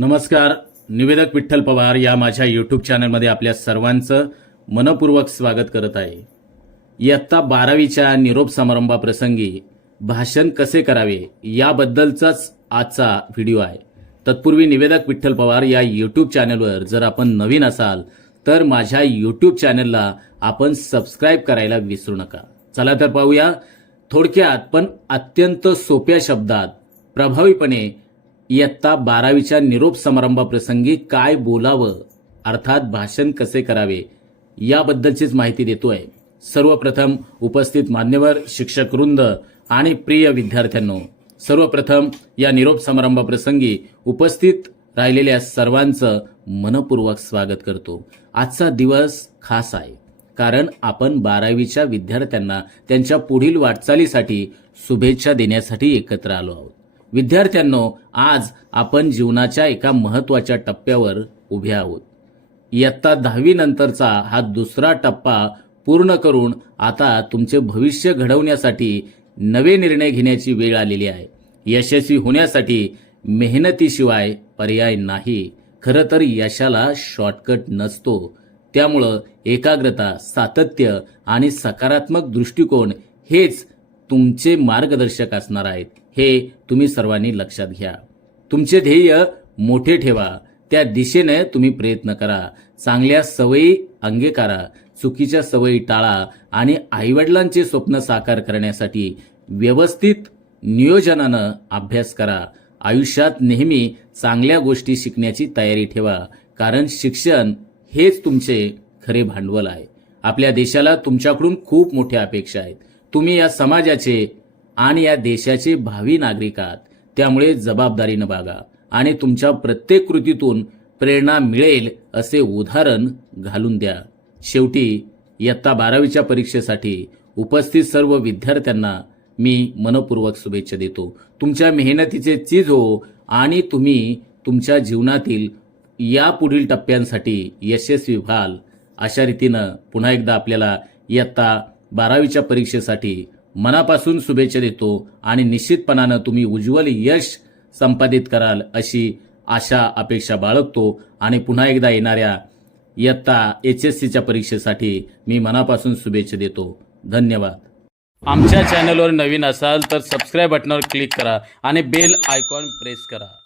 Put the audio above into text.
नमस्कार निवेदक विठ्ठल पवार या माझ्या यूट्यूब चॅनलमध्ये आपल्या सर्वांचं मनपूर्वक स्वागत करत आहे. इयत्ता बारावीच्या निरोप समारंभाप्रसंगी भाषण कसे करावे याबद्दलचाच आजचा व्हिडिओ आहे. तत्पूर्वी निवेदक विठ्ठल पवार या यूट्यूब चॅनलवर जर आपण नवीन असाल तर माझ्या यूट्यूब चॅनलला आपण सबस्क्राईब करायला विसरू नका. चला तर पाहूया. थोडक्यात पण अत्यंत सोप्या शब्दात प्रभावीपणे इयत्ता बारावीच्या निरोप समारंभाप्रसंगी काय बोलावं? अर्थात भाषण कसे करावे? याबद्दलचीच माहिती देतोय. सर्वप्रथम उपस्थित मान्यवर शिक्षक वृंद आणि प्रिय विद्यार्थ्यांनो सर्वप्रथम या निरोप समारंभाप्रसंगी उपस्थित राहिलेल्या सर्वांचं मनपूर्वक स्वागत करतो. आजचा दिवस खास आहे. कारण आपण बारावीच्या विद्यार्थ्यांना त्यांच्या पुढील वाटचालीसाठी शुभेच्छा देण्यासाठी एकत्र आलो आहोत. विद्यार्थ्यांनो आज आपण जीवनाच्या एका महत्त्वाच्या टप्प्यावर उभे आहोत. इयत्ता दहावी नंतरचा हा दुसरा टप्पा पूर्ण करून आता तुमचे भविष्य घडवण्यासाठी नवे निर्णय घेण्याची वेळ आलेली आहे. यशस्वी होण्यासाठी मेहनतीशिवाय पर्याय नाही. खरं तर यशाला शॉर्टकट नसतो. त्यामुळं एकाग्रता सातत्य आणि सकारात्मक दृष्टिकोन हेच तुमचे मार्गदर्शक असणार आहेत हे तुम्ही सर्वांनी लक्षात घ्या. तुमचे ध्येय मोठे ठेवा त्या दिशेने तुम्ही प्रयत्न करा. चांगल्या सवयी अंगीकारा चुकीच्या सवयी टाळा आणि आईवडिलांचे स्वप्न साकार करण्यासाठी व्यवस्थित नियोजनानं अभ्यास करा. आयुष्यात नेहमी चांगल्या गोष्टी शिकण्याची तयारी ठेवा कारण शिक्षण हेच तुमचे खरे भांडवल आहे. आपल्या देशाला तुमच्याकडून खूप मोठ्या अपेक्षा आहेत. तुम्ही या समाजाचे आणि या देशाचे भावी नागरिक आहात. त्यामुळे जबाबदारीनं बागा आणि तुमच्या प्रत्येक कृतीतून प्रेरणा मिळेल असे उदाहरण घालून द्या. शेवटी इयत्ता बारावीच्या परीक्षेसाठी उपस्थित सर्व विद्यार्थ्यांना मी मनपूर्वक शुभेच्छा देतो. तुमच्या मेहनतीचे चीज हो आणि तुम्ही तुमच्या जीवनातील या पुढील टप्प्यांसाठी यशस्वी व्हाल. अशा रीतीनं पुन्हा एकदा आपल्याला इयत्ता बारावीच्या परीक्षेसाठी मनापासून शुभेच्छा देतो आणि निश्चितपणानं तुम्ही उज्ज्वल यश संपादित कराल अशी आशा अपेक्षा बाळगतो. आणि पुन्हा एकदा येणाऱ्या इयत्ता एच एस सीच्या परीक्षेसाठी मी मनापासून शुभेच्छा देतो. धन्यवाद. आमच्या चॅनलवर नवीन असाल तर सबस्क्राईब बटनावर क्लिक करा आणि बेल आयकॉन प्रेस करा.